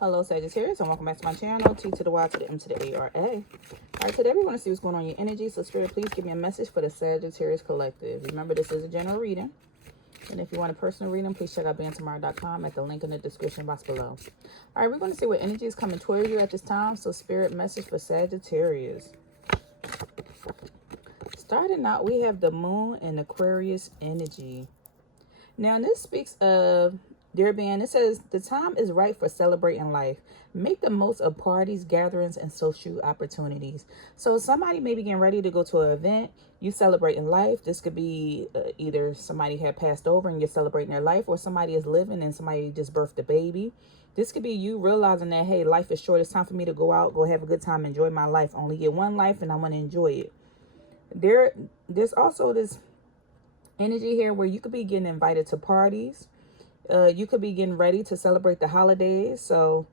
Hello Sagittarius, and welcome back to my channel. T to the Y to the M to the A-R-A. Alright, today we want to see what's going on in your energy. So Spirit, please give me a message for the Sagittarius collective. Remember, this is a general reading. And if you want a personal reading, please check out BeingTymara.com at the link in the description box below. Alright, we're going to see what energy is coming toward you at this time. So Spirit, message for Sagittarius. Starting out, we have the Moon and Aquarius energy. Now, this speaks of there being, it says, the time is right for celebrating life. Make the most of parties, gatherings, and social opportunities. So somebody may be getting ready to go to an event. You celebrating life. This could be either somebody had passed over and you're celebrating their life, or somebody is living and somebody just birthed a baby. This could be you realizing that, hey, life is short. It's time for me to go out, go have a good time, enjoy my life. I only get one life and I want to enjoy it. There's also this energy here where you could be getting invited to parties. You could be getting ready to celebrate the holidays. So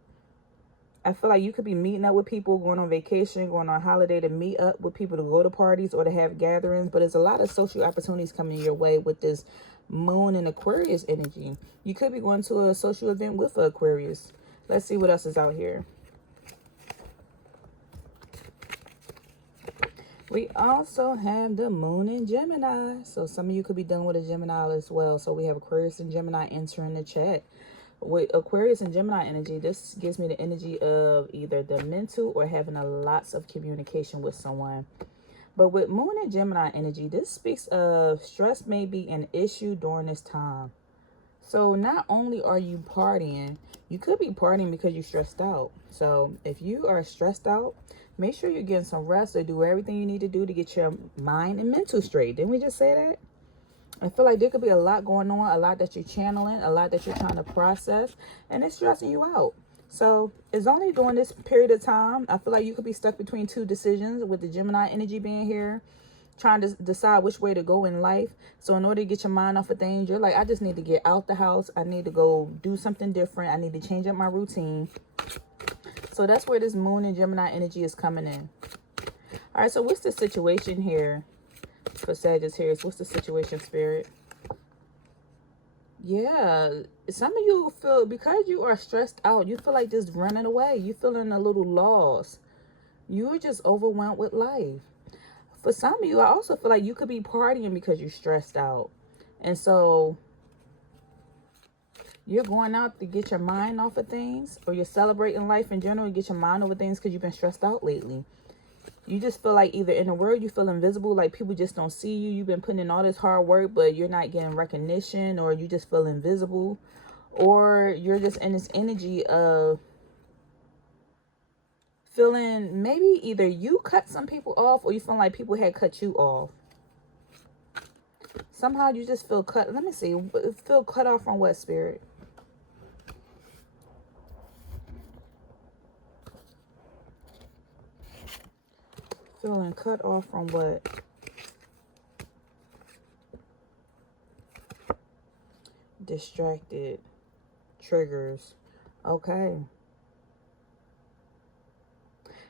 I feel like you could be meeting up with people, going on vacation, going on holiday, to meet up with people to go to parties or to have gatherings. But there's a lot of social opportunities coming your way with this Moon and Aquarius energy. You could be going to a social event with Aquarius. Let's see what else is out here. We also have the Moon in Gemini. So some of you could be dealing with a Gemini as well. So we have Aquarius and Gemini entering the chat. With Aquarius and Gemini energy, this gives me the energy of either the mental or having a lots of communication with someone. But with Moon and Gemini energy, this speaks of stress may be an issue during this time. So not only are you partying, you could be partying because you're stressed out. So if you are stressed out, make sure you're getting some rest or do everything you need to do to get your mind and mental straight. Didn't we just say that? I feel like there could be a lot going on, a lot that you're channeling, a lot that you're trying to process, and it's stressing you out. So it's only during this period of time. I feel like you could be stuck between two decisions with the Gemini energy being here, trying to decide which way to go in life. So in order to get your mind off of things, you're like, I just need to get out the house. I need to go do something different. I need to change up my routine. So that's where this Moon and Gemini energy is coming in. All right, so what's the situation here for Sagittarius? What's the situation, Spirit? Yeah, some of you feel, because you are stressed out, you feel like just running away. You're feeling a little lost. You're just overwhelmed with life. For some of you, I also feel like you could be partying because you're stressed out. And so you're going out to get your mind off of things, or you're celebrating life in general and get your mind over things because you've been stressed out lately. You just feel like either in the world you feel invisible, like people just don't see you. You've been putting in all this hard work, but you're not getting recognition, or you just feel invisible, or you're just in this energy of feeling maybe either you cut some people off or you feel like people had cut you off. Somehow you just feel cut. Let me see. Feel cut off from what, Spirit? Feeling cut off from what? Distracted. Triggers. Okay.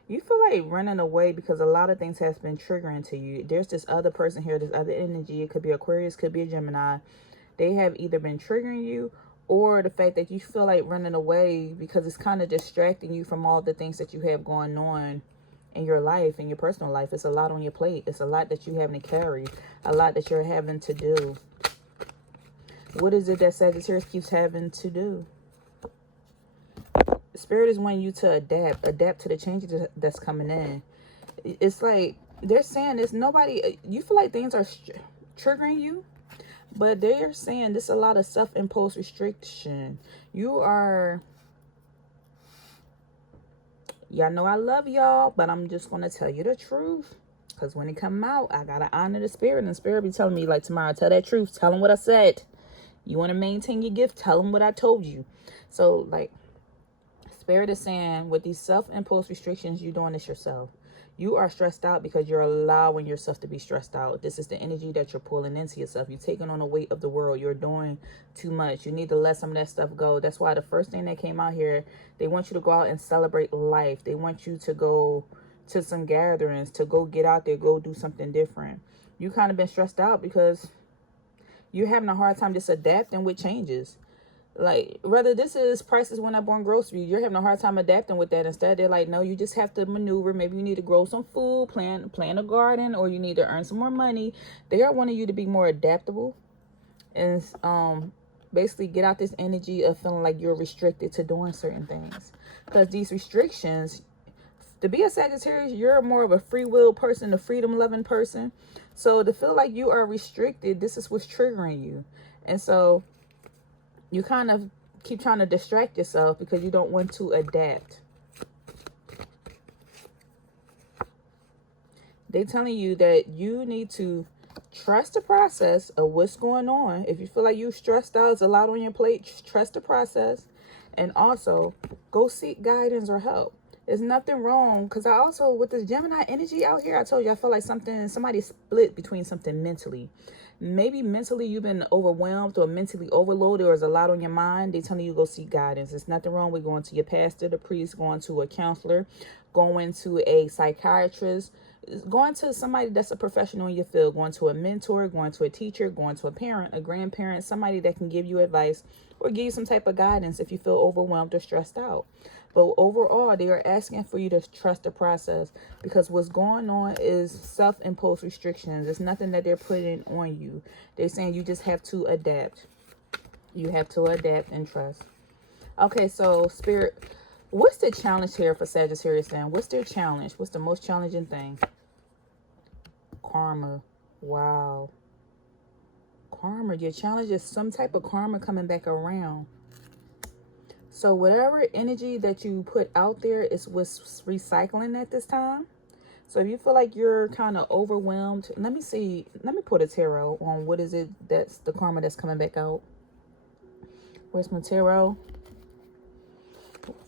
You feel like running away because a lot of things has been triggering to you. There's this other person here, this other energy. It could be Aquarius, could be a Gemini. They have either been triggering you, or the fact that you feel like running away because it's kind of distracting you from all the things that you have going on in your life, in your personal life. It's a lot on your plate. It's a lot that you having to carry, a lot that you're having to do. What is it that Sagittarius keeps having to do? Spirit is wanting you to adapt to the changes that's coming in. It's like they're saying this, nobody, you feel like things are triggering you, but they're saying this a lot of self-imposed restriction. You are, y'all know I love y'all, but I'm just going to tell you the truth. Because when it come out, I got to honor the Spirit. And the Spirit be telling me, like, Tamara, tell that truth. Tell them what I said. You want to maintain your gift? Tell them what I told you. So, like, Spirit is saying with these self-imposed restrictions, you're doing this yourself. You are stressed out because you're allowing yourself to be stressed out. This is the energy that you're pulling into yourself. You're taking on the weight of the world. You're doing too much. You need to let some of that stuff go. That's why the first thing that came out here, they want you to go out and celebrate life. They want you to go to some gatherings, to go get out there, go do something different. You kind of been stressed out because you're having a hard time just adapting with changes. Like, whether this is prices went up on groceries, you're having a hard time adapting with that. Instead, they're like, no, you just have to maneuver. Maybe you need to grow some food, plant a garden, or you need to earn some more money. They are wanting you to be more adaptable and basically get out this energy of feeling like you're restricted to doing certain things. Because these restrictions, to be a Sagittarius, you're more of a free will person, a freedom loving person. So to feel like you are restricted, this is what's triggering you. And so you kind of keep trying to distract yourself because you don't want to adapt. They're telling you that you need to trust the process of what's going on. If you feel like you're stressed out, it's a lot on your plate, trust the process. And also, go seek guidance or help. There's nothing wrong, because I also, with this Gemini energy out here, I told you, I feel like somebody split between something mentally. Maybe mentally you've been overwhelmed or mentally overloaded, or there's a lot on your mind. They're telling you go seek guidance. There's nothing wrong with going to your pastor, the priest, going to a counselor, going to a psychiatrist, going to somebody that's a professional in your field, going to a mentor, going to a teacher, going to a parent, a grandparent, somebody that can give you advice or give you some type of guidance if you feel overwhelmed or stressed out. But overall, they are asking for you to trust the process, because what's going on is self-imposed restrictions. It's nothing that they're putting on you. They're saying you just have to adapt. You have to adapt and trust. Okay, so Spirit, what's the challenge here for Sagittarius then? What's their challenge? What's the most challenging thing? Karma. Wow. Karma. Your challenge is some type of karma coming back around. So whatever energy that you put out there is what's recycling at this time. So if you feel like you're kind of overwhelmed, let me see. Let me put a tarot on what is it that's the karma that's coming back out. Where's my tarot?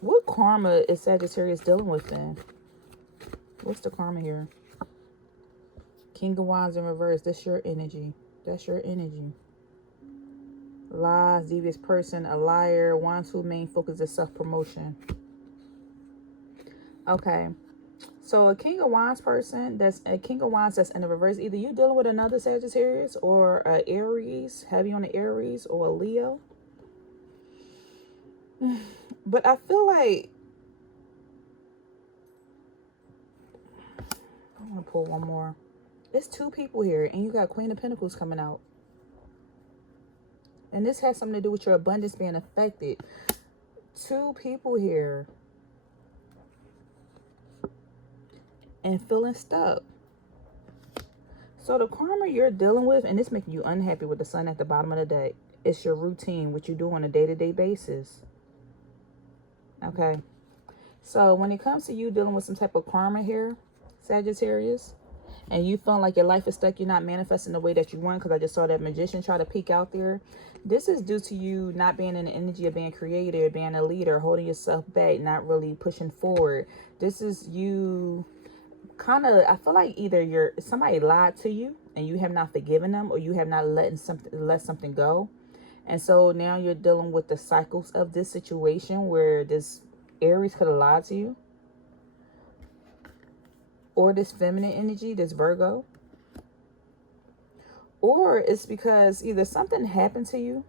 What karma is Sagittarius dealing with then? What's the karma here? King of Wands in reverse. That's your energy. That's your energy. Lies, devious person, a liar, one's whose main focus is self-promotion. Okay. So a King of Wands person, that's a King of Wands that's in the reverse. Either you dealing with another Sagittarius or a Aries, heavy on the Aries, or a Leo. But I feel like I'm going to pull one more. There's two people here, and you got Queen of Pentacles coming out. And this has something to do with your abundance being affected. Two people here. And feeling stuck. So the karma you're dealing with, and it's making you unhappy with the sun at the bottom of the deck. It's your routine, what you do on a day-to-day basis. Okay. So when it comes to you dealing with some type of karma here, Sagittarius, and you feel like your life is stuck, you're not manifesting the way that you want, because I just saw that Magician try to peek out there. This is due to you not being in the energy of being creative, being a leader, holding yourself back, not really pushing forward. This is you kind of, I feel like either somebody lied to you and you have not forgiven them, or you have not let something go. And so now you're dealing with the cycles of this situation where this Aries could have lied to you. Or this feminine energy, this Virgo. Or it's because either something happened to you.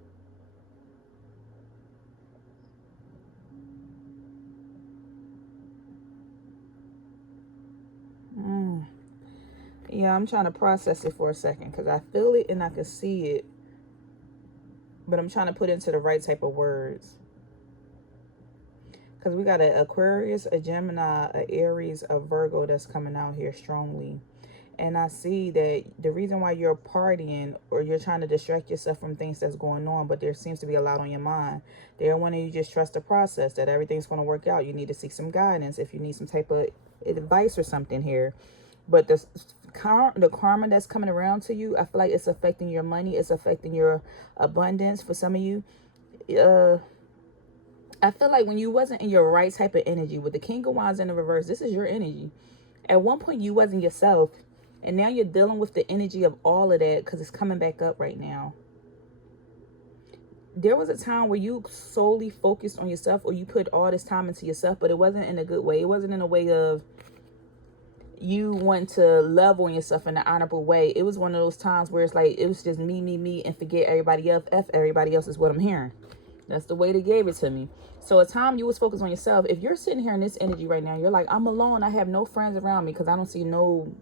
Yeah, I'm trying to process it for a second, because I feel it and I can see it. But I'm trying to put it into the right type of words. Because we got an Aquarius, a Gemini, an Aries, a Virgo that's coming out here strongly. And I see that the reason why you're partying, or you're trying to distract yourself from things that's going on, but there seems to be a lot on your mind. They're wanting you to just trust the process, that everything's going to work out. You need to seek some guidance if you need some type of advice or something here. But the karma that's coming around to you, I feel like it's affecting your money. It's affecting your abundance for some of you. I feel like when you wasn't in your right type of energy, with the King of Wands in the reverse, this is your energy. At one point, you wasn't yourself. And now you're dealing with the energy of all of that, because it's coming back up right now. There was a time where you solely focused on yourself, or you put all this time into yourself, but it wasn't in a good way. It wasn't in a way of you want to love on yourself in an honorable way. It was one of those times where it's like, it was just me, and forget everybody else. F everybody else is what I'm hearing. That's the way they gave it to me. So a time you was focused on yourself. If you're sitting here in this energy right now, you're like, I'm alone. I have no friends around me because I don't see no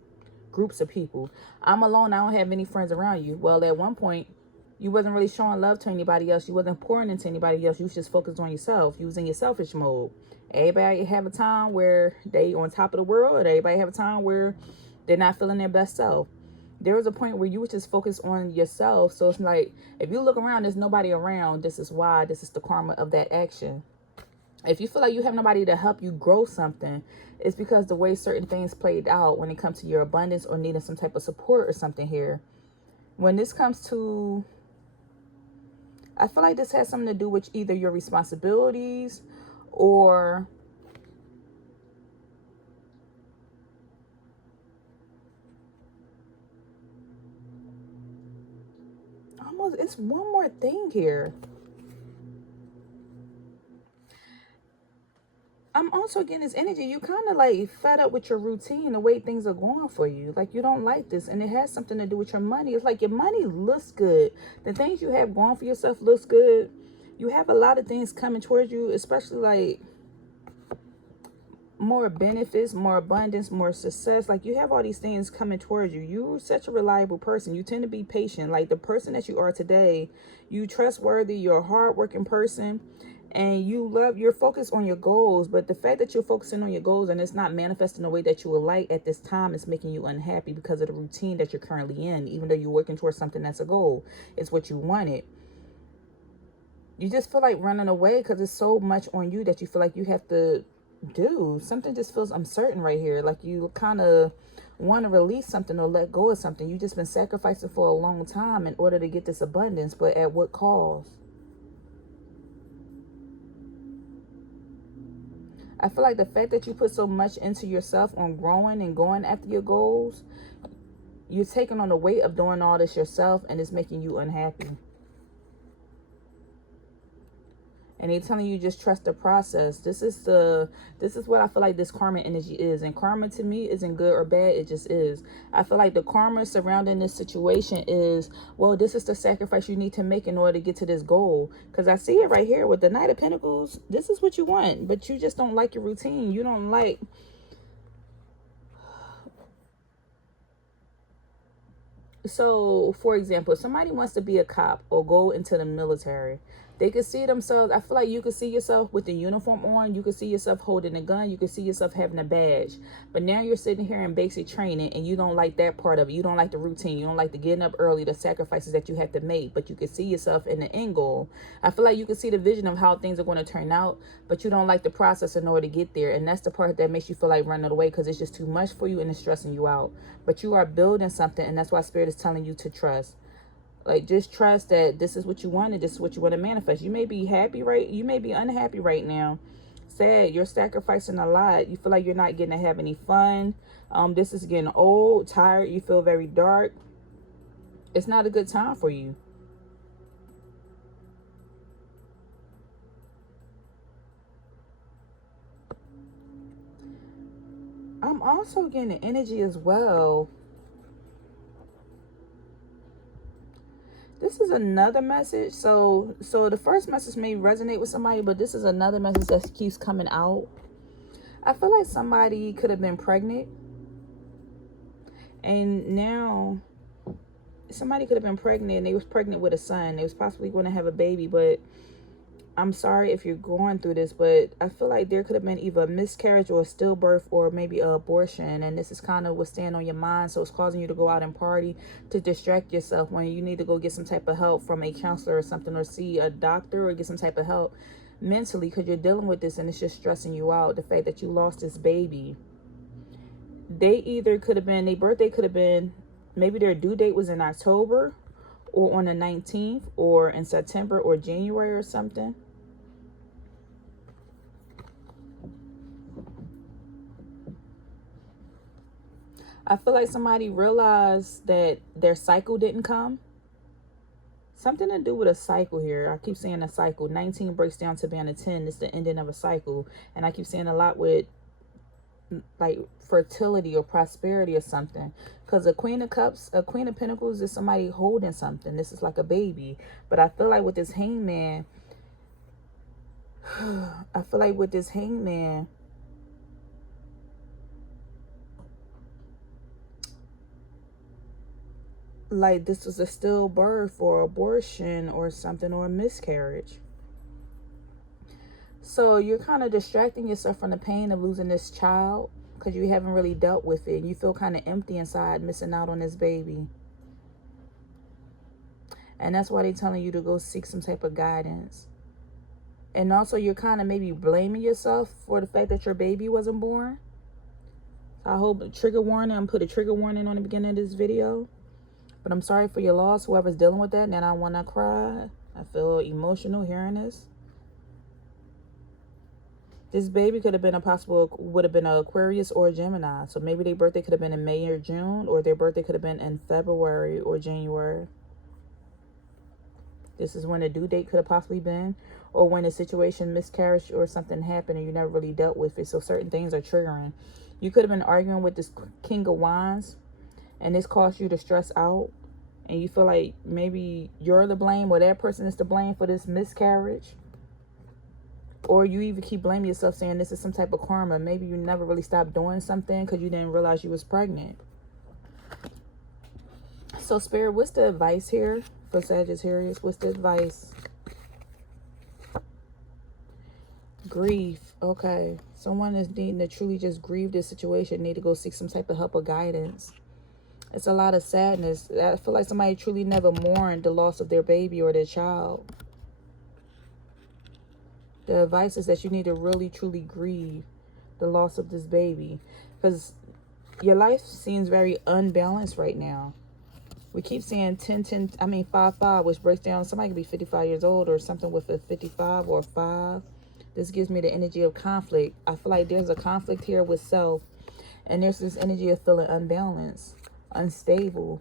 groups of people. I'm alone. I don't have any friends around you. Well, at one point, you wasn't really showing love to anybody else. You wasn't pouring into anybody else. You was just focused on yourself. You was in your selfish mode. Everybody have a time where they on top of the world. Everybody have a time where they're not feeling their best self. There was a point where you were just focused on yourself. So it's like, if you look around, there's nobody around. This is why. This is the karma of that action. If you feel like you have nobody to help you grow something, it's because the way certain things played out when it comes to your abundance or needing some type of support or something here. When this comes to, I feel like this has something to do with either your responsibilities or almost, it's one more thing here. I'm also getting this energy. You kind of like fed up with your routine, the way things are going for you. Like you don't like this. And it has something to do with your money. It's like your money looks good. The things you have going for yourself looks good. You have a lot of things coming towards you, especially like more benefits, more abundance, more success. Like you have all these things coming towards you. You're such a reliable person. You tend to be patient. Like the person that you are today, you trustworthy, you're a hardworking person. And you're focused on your goals, but the fact that you're focusing on your goals and it's not manifesting the way that you would like at this time is making you unhappy because of the routine that you're currently in, even though you're working towards something that's a goal. It's what you wanted. You just feel like running away because it's so much on you that you feel like you have to do. Something just feels uncertain right here. Like you kind of want to release something or let go of something. You've just been sacrificing for a long time in order to get this abundance, but at what cost? I feel like the fact that you put so much into yourself on growing and going after your goals, you're taking on the weight of doing all this yourself and it's making you unhappy. And they're telling you just trust the process. This is what I feel like this karma energy is. And karma to me isn't good or bad. It just is. I feel like the karma surrounding this situation is, well, this is the sacrifice you need to make in order to get to this goal. Because I see it right here with the Knight of Pentacles. This is what you want. But you just don't like your routine. You don't like... So, for example, if somebody wants to be a cop or go into the military, they could see themselves. I feel like you could see yourself with the uniform on. You could see yourself holding a gun. You could see yourself having a badge. But now you're sitting here in basic training and you don't like that part of it. You don't like the routine. You don't like the getting up early, the sacrifices that you have to make. But you could see yourself in the end goal. I feel like you could see the vision of how things are going to turn out, but you don't like the process in order to get there. And that's the part that makes you feel like running away because it's just too much for you and it's stressing you out. But you are building something, and that's why Spirit is telling you to trust. Like, just trust that this is what you want and this is what you want to manifest. You may be happy, right? You may be unhappy right now. Sad. You're sacrificing a lot. You feel like you're not getting to have any fun. This is getting old, tired. You feel very dark. It's not a good time for you. I'm also getting the energy as well. This is another message. So the first message may resonate with somebody, but this is another message that keeps coming out. I feel like somebody could have been pregnant. And now somebody could have been pregnant and they was pregnant with a son. They was possibly going to have a baby, but I'm sorry if you're going through this, but I feel like there could have been either a miscarriage or a stillbirth or maybe an abortion. And this is kind of what's staying on your mind. So it's causing you to go out and party to distract yourself when you need to go get some type of help from a counselor or something, or see a doctor or get some type of help mentally, because you're dealing with this and it's just stressing you out. The fact that you lost this baby. They either could have been, their birthday could have been, maybe their due date was in October or on the 19th or in September or January or something. I feel like somebody realized that their cycle didn't come. Something to do with a cycle here. I keep saying a cycle. 19 breaks down to being a 10. It's the ending of a cycle. And I keep saying a lot with like fertility or prosperity or something. Because a Queen of Cups, a Queen of Pentacles is somebody holding something. This is like a baby. But I feel like with this Hangman, I feel like with this hangman, like this was a stillbirth or abortion or something, or a miscarriage. So you're kind of distracting yourself from the pain of losing this child because you haven't really dealt with it. You feel kind of empty inside, missing out on this baby. And that's why they're telling you to go seek some type of guidance. And also you're kind of maybe blaming yourself for the fact that your baby wasn't born. So I hope, trigger warning, I'm put a trigger warning on the beginning of this video. But I'm sorry for your loss, whoever's dealing with that. And then I want to cry. I feel emotional hearing this. This baby could have been would have been an Aquarius or a Gemini. So maybe their birthday could have been in May or June, or their birthday could have been in February or January. This is when the due date could have possibly been, or when a situation miscarriage or something happened and you never really dealt with it. So certain things are triggering. You could have been arguing with this King of Wands, and this caused you to stress out, and you feel like maybe you're the blame or that person is to blame for this miscarriage. Or you even keep blaming yourself, saying this is some type of karma. Maybe you never really stopped doing something because you didn't realize you was pregnant. So Spirit, what's the advice here for Sagittarius? What's the advice? Grief. Okay. Someone is needing to truly just grieve this situation. Need to go seek some type of help or guidance. It's a lot of sadness. I feel like somebody truly never mourned the loss of their baby or their child. The advice is that you need to really, truly grieve the loss of this baby. Because your life seems very unbalanced right now. We keep saying 5-5, which breaks down. Somebody could be 55 years old or something with a 55 or 5. This gives me the energy of conflict. I feel like there's a conflict here with self. And there's this energy of feeling unbalanced, unstable.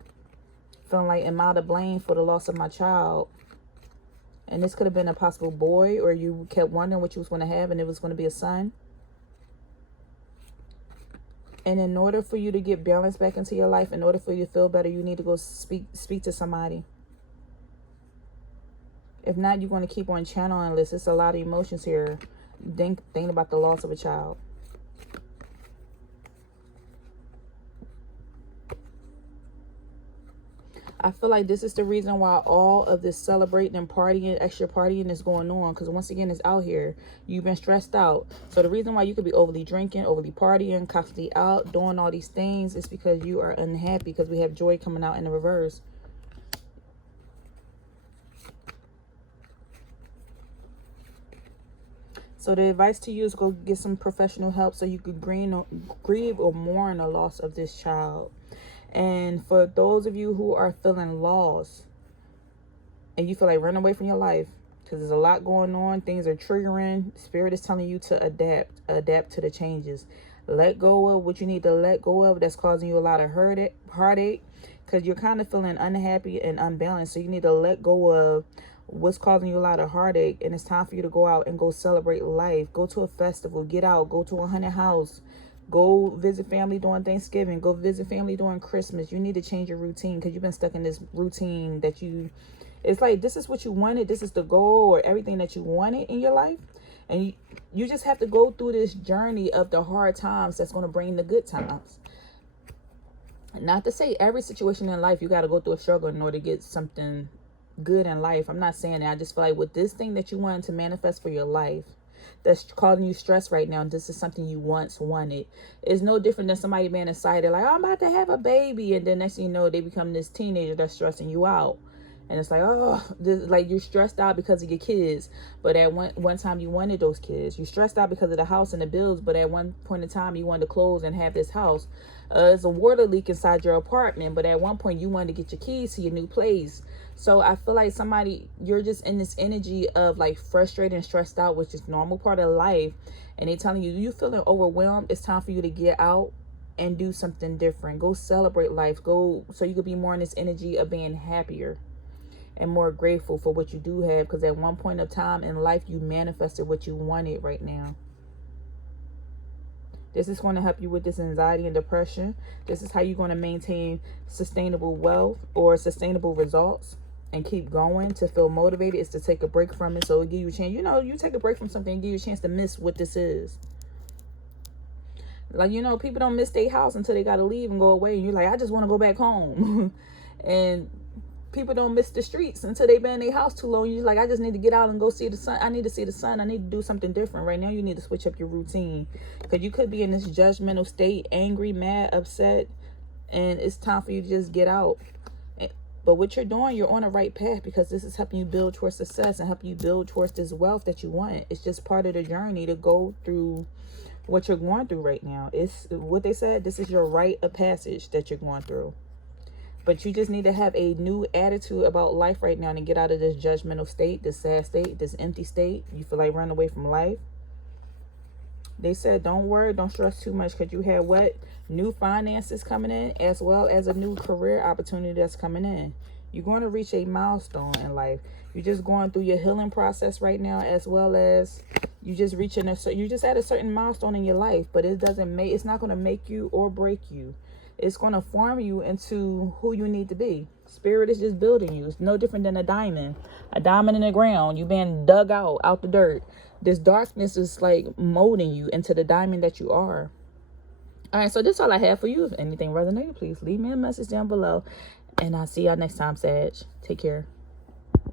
Feeling like, am I to blame for the loss of my child? And this could have been a possible boy, or you kept wondering what you was going to have and it was going to be a son. And in order for you to get balance back into your life, in order for you to feel better, you need to go speak to somebody. If not, you're going to keep on channeling this. It's a lot of emotions here. Thinking about the loss of a child. I feel like this is the reason why all of this celebrating and partying, extra partying is going on. Because once again, it's out here. You've been stressed out. So the reason why you could be overly drinking, overly partying, constantly out, doing all these things is because you are unhappy. Because we have joy coming out in the reverse. So the advice to you is go get some professional help so you could grieve or mourn the loss of this child. And for those of you who are feeling lost and you feel like running away from your life because there's a lot going on, things are triggering, Spirit is telling you to adapt to the changes. Let go of what you need to let go of that's causing you a lot of heartache because you're kind of feeling unhappy and unbalanced. So you need to let go of what's causing you a lot of heartache, and it's time for you to go out and go celebrate life. Go to a festival, get out, go to a haunted house. Go visit family during Thanksgiving. Go visit family during Christmas. You need to change your routine because you've been stuck in this routine that it's like this is what you wanted. This is the goal or everything that you wanted in your life. And you just have to go through this journey of the hard times that's going to bring the good times. Not to say every situation in life you got to go through a struggle in order to get something good in life. I'm not saying that. I just feel like with this thing that you wanted to manifest for your life, that's causing you stress right now, this is something you once wanted. It's no different than somebody being excited like, oh, I'm about to have a baby, and then next thing you know, they become this teenager that's stressing you out. And it's like, oh, like you're stressed out because of your kids, but at one time you wanted those kids. You stressed out because of the house and the bills, but at one point in time you wanted to close and have this house. There's a water leak inside your apartment, but at one point you wanted to get your keys to your new place. So I feel like you're just in this energy of like frustrated and stressed out, which is normal part of life. And they're telling you feeling overwhelmed. It's time for you to get out and do something different. Go celebrate life. Go so you could be more in this energy of being happier and more grateful for what you do have. Because at one point of time in life, you manifested what you wanted right now. This is going to help you with this anxiety and depression. This is how you're going to maintain sustainable wealth or sustainable results and keep going, to feel motivated, is to take a break from it. So it give you a chance. You know, you take a break from something and give you a chance to miss what this is. Like, you know, people don't miss their house until they got to leave and go away. And you're like, I just want to go back home. And people don't miss the streets until they've been in their house too long. You're like, I just need to get out and go see the sun. I need to see the sun. I need to do something different. Right now, you need to switch up your routine. Because you could be in this judgmental state, angry, mad, upset. And it's time for you to just get out. But what you're doing, you're on the right path, because this is helping you build towards success and helping you build towards this wealth that you want. It's just part of the journey to go through what you're going through right now. It's what they said, this is your rite of passage that you're going through. But you just need to have a new attitude about life right now and get out of this judgmental state, this sad state, this empty state. You feel like running away from life. They said, don't worry, don't stress too much, because you have what? New finances coming in, as well as a new career opportunity that's coming in. You're going to reach a milestone in life. You're just going through your healing process right now, as well as you just reaching you just at a certain milestone in your life. But it's not going to make you or break you. It's going to form you into who you need to be. Spirit is just building you. It's no different than a diamond. A diamond in the ground. You being dug out the dirt. This darkness is like molding you into the diamond that you are. All right, so this is all I have for you. If anything resonated, please leave me a message down below. And I'll see y'all next time, Sag. Take care.